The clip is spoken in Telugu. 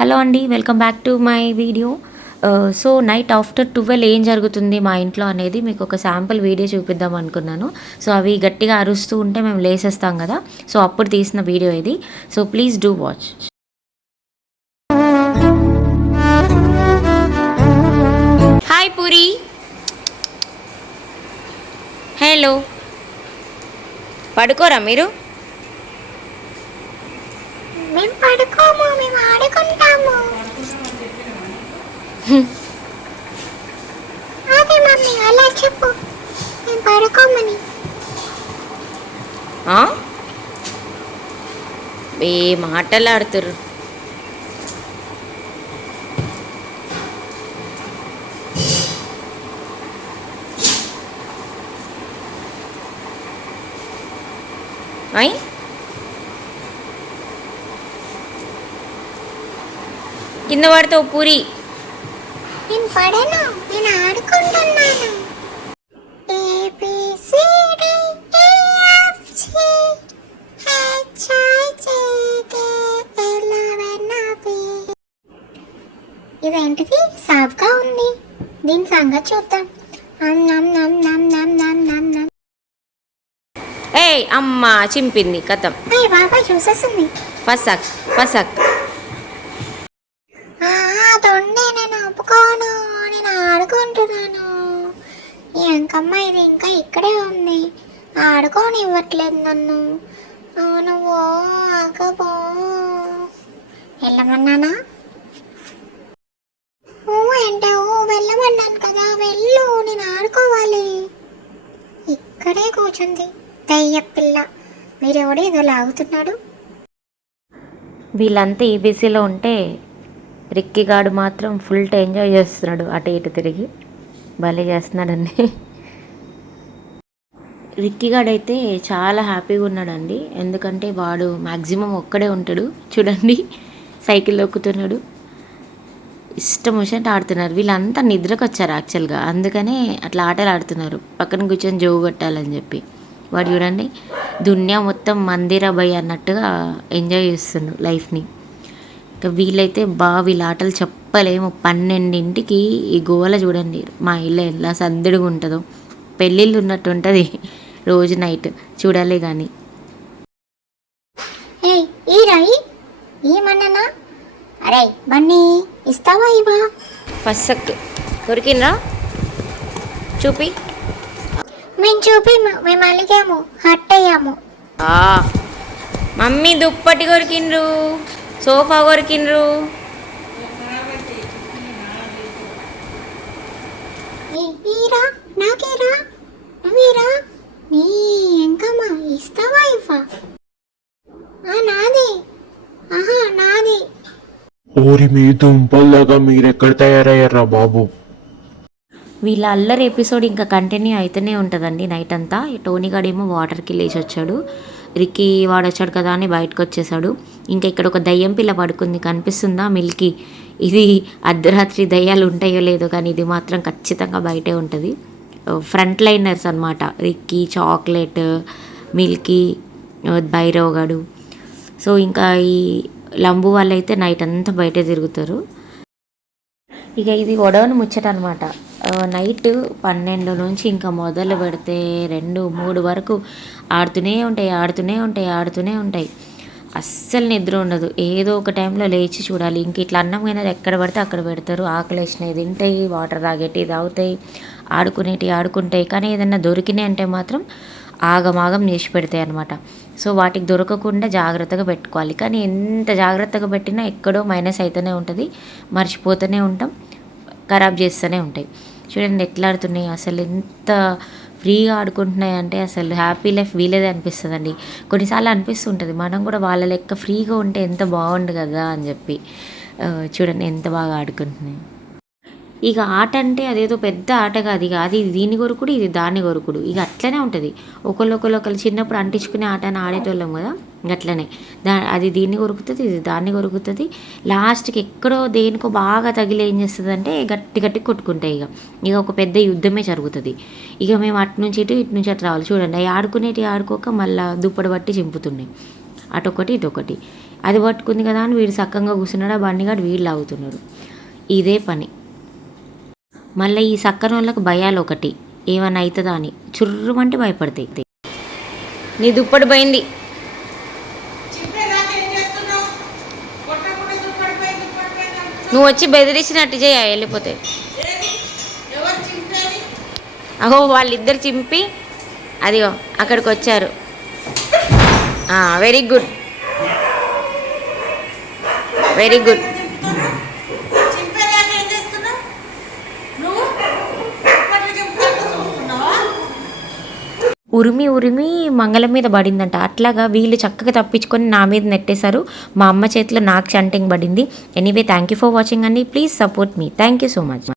హలో అండి welcome back to my video. So night after twelve ఏం జరుగుతుంది మా ఇంట్లో అనేది మీకు ఒక శాంపుల్ వీడియో చూపిద్దాం అనుకున్నాను. సో అవి గట్టిగా అరుస్తూ ఉంటే మేము లేసేస్తాం కదా. సో అప్పుడు తీసిన వీడియో ఇది. So please do watch. Hi Puri. Hello. పడుకోరా మీరు? మేము మేము ఆడుకుంటాము. అదే మమ్మీ అలా చెప్పు. మేము పడుకోమని. ఏ మాటలు ఆడుతుర్రు అయ్? కింద పడతావు పూరి. నేను నేను ఇదేంటిది? సాఫ్గా ఉంది. దీని సంగతి చూద్దాం. ఏయ్ చింపింది కథం. బాబా చూసేసింది. పసక్ పసక్ ఇక్కడే ఆడుకోని ఇవ్వట్లేదు నన్ను. అవును ఓ ఆగబో వెళ్ళమన్నానా? ఓ అంటే ఓ వెళ్ళమన్నాను కదా వెళ్ళు నేను ఆడుకోవాలి. ఇక్కడే కూర్చుంది దయ్య పిల్ల. మీరెవడో ఏదో లాగుతున్నాడు? వీళ్ళంతా ఈబీసీలో ఉంటే రిక్కిగాడు మాత్రం ఫుల్ ఎంజాయ్ చేస్తున్నాడు అటు ఇటు తిరిగి. భలే చేస్తున్నాడండి. రిక్కిగాడైతే చాలా హ్యాపీగా ఉన్నాడండి. ఎందుకంటే వాడు మ్యాక్సిమం ఒక్కడే ఉంటాడు. చూడండి సైకిల్ ఎక్కుతున్నాడు ఇష్టం వచ్చినట్టు ఆడుతున్నారు. వీళ్ళంతా నిద్రకు వచ్చారు యాక్చువల్గా. అందుకనే అట్లా ఆటలు ఆడుతున్నారు. పక్కన కూర్చొని జోగు కొట్టాలని చెప్పి. వాడు చూడండి దునియా మొత్తం మందిరా భయ్ అన్నట్టుగా ఎంజాయ్ చేస్తుండు లైఫ్ని. ఇంకా వీళ్ళైతే బా వీళ్ళ ఆటలు చెప్పలేము. పన్నెండింటికి ఈ గోవల చూడండి మా ఇల్లు ఎలా సర్దుడుగా ఉంటుందో పెళ్ళిళ్ళు ఉన్నట్టు ఉంటుంది రోజు నైట్ చూడాలి కానీ ఏయ్ ఈ రాయి ఏమన్నానా అరే బన్నీ ఇస్తావా ఇవా ఫస్ట్ కొరికినరా చూపి. మేము చూపి మేము అలిగాము హట్ అయ్యాము మమ్మీ దుప్పటి కొరికిండ్రు సోఫా కొరికిండ్రు. ఈరా నాకేరా నువ్వేరా నీ ఎంకమ్మా ఇస్తావా నాది. ఆహా నాది. మీ దుంపల్లాగా మీరెక్కడ తయారయ్యారా బాబు? వీళ్ళ అల్లరి ఎపిసోడ్ ఇంకా కంటిన్యూ అయితేనే ఉంటుందండి నైట్ అంతా. టోనీ గాడేమో వాటర్కి లేచి వచ్చాడు రిక్కీ వాడు వచ్చాడు కదా అని బయటకు వచ్చేసాడు ఇంకా ఇక్కడ ఒక దయ్యం పిల్ల పడుకుంది. కనిపిస్తుందా మిల్కీ? ఇది అర్ధరాత్రి దయ్యాలు ఉంటాయో లేదో కానీ ఇది మాత్రం ఖచ్చితంగా బయటే ఉంటుంది. ఫ్రంట్ లైనర్స్ అనమాట రిక్కీ చాక్లెట్ మిల్కీ భైరవ్ గడు. సో ఇంకా ఈ లంబు వాళ్ళు అయితే నైట్ అంతా బయట తిరుగుతారు. ఇక ఇది ఒడవని ముచ్చట అనమాట నైట్ పన్నెండు నుంచి ఇంకా మొదలు పెడితే రెండు మూడు వరకు ఆడుతూనే ఉంటాయి ఆడుతూనే ఉంటాయి ఆడుతూనే ఉంటాయి. అస్సలు నిద్ర ఉండదు. ఏదో ఒక టైంలో లేచి చూడాలి. ఇంక ఇట్లా అన్నం కానీ ఎక్కడ పడితే అక్కడ పెడతారు. ఆకలి వేసినవి తింటాయి వాటర్ తాగేటి తాగుతాయి. ఆడుకునేటి ఆడుకుంటాయి. కానీ ఏదన్నా దొరికినాయి అంటే మాత్రం ఆగమాగం చేసి పెడతాయి అనమాట సో వాటికి దొరకకుండా జాగ్రత్తగా పెట్టుకోవాలి. కానీ ఎంత జాగ్రత్తగా పెట్టినా ఎక్కడో మైనస్ అవుతూనే ఉంటుంది మర్చిపోతూనే ఉంటాం ఖరాబ్ చేస్తూనే ఉంటాయి. చూడండి ఎట్లా ఆడుతున్నాయి. అసలు ఎంత ఫ్రీగా ఆడుకుంటున్నాయి అంటే అసలు హ్యాపీ లైఫ్ వీలేదే అనిపిస్తుందండి. కొన్నిసార్లు అనిపిస్తుంటుంది మనం కూడా వాళ్ళ లెక్క ఫ్రీగా ఉంటే ఎంత బాగుండు కదా అని చెప్పి. చూడండి ఎంత బాగా ఆడుకుంటున్నాయి. ఇక ఆట అంటే అదేదో పెద్ద ఆట కాదు. ఇక అది దీని కొరుకుడు ఇది దాని కొరుకుడు. ఇక అట్లనే ఉంటుంది. ఒకళ్ళు ఒకళ్ళు ఒకళ్ళు చిన్నప్పుడు అంటించుకునే ఆట అని ఆడేటోళ్ళం కదా. అట్లనే. దా అది దీన్ని కొరుకుతుంది ఇది దాన్ని కొరుకుతుంది. లాస్ట్కి ఎక్కడో దేనికో బాగా తగిలి ఏం చేస్తుంది అంటే గట్టి గట్టి కొట్టుకుంటాయి ఇక. ఇక ఒక పెద్ద యుద్ధమే జరుగుతుంది. ఇక మేము అటు నుంచి ఇటు ఇటు నుంచి అటు రావాలి. చూడండి అవి ఆడుకునేటి ఆడుకోక మళ్ళీ దుప్పటి బట్టి చింపుతున్నాయి. అటొకటి ఇటొకటి. అది పట్టుకుంది కదా అని వీడు సక్కంగా కూర్చున్నాడు. ఆ బండిగాడు వీళ్ళు లాగుతున్నాడు. ఇదే పని. మళ్ళీ ఈ సక్కన భయాలు ఒకటి. ఏమైనా అవుతుందా అని చుర్రుమంటే భయపడతాయి. నీ దుప్పటి పోయింది. నువ్వు వచ్చి బెదిరించినట్టు చేయ వెళ్ళిపోతే. అహో వాళ్ళిద్దరు చింపి అదిగో అక్కడికి వచ్చారు. వెరీ గుడ్ వెరీ గుడ్ ఉరిమి ఉరిమి మంగళం మీద పడిందంట. అట్లాగా వీళ్ళు చక్కగా తప్పించుకొని నా మీద నెట్టేశారు. మా అమ్మ చేతిలో నాకు షంటింగ్ పడింది. Anyway thank you for watching అండి. ప్లీజ్ సపోర్ట్ మీ థ్యాంక్ యూ సో మచ్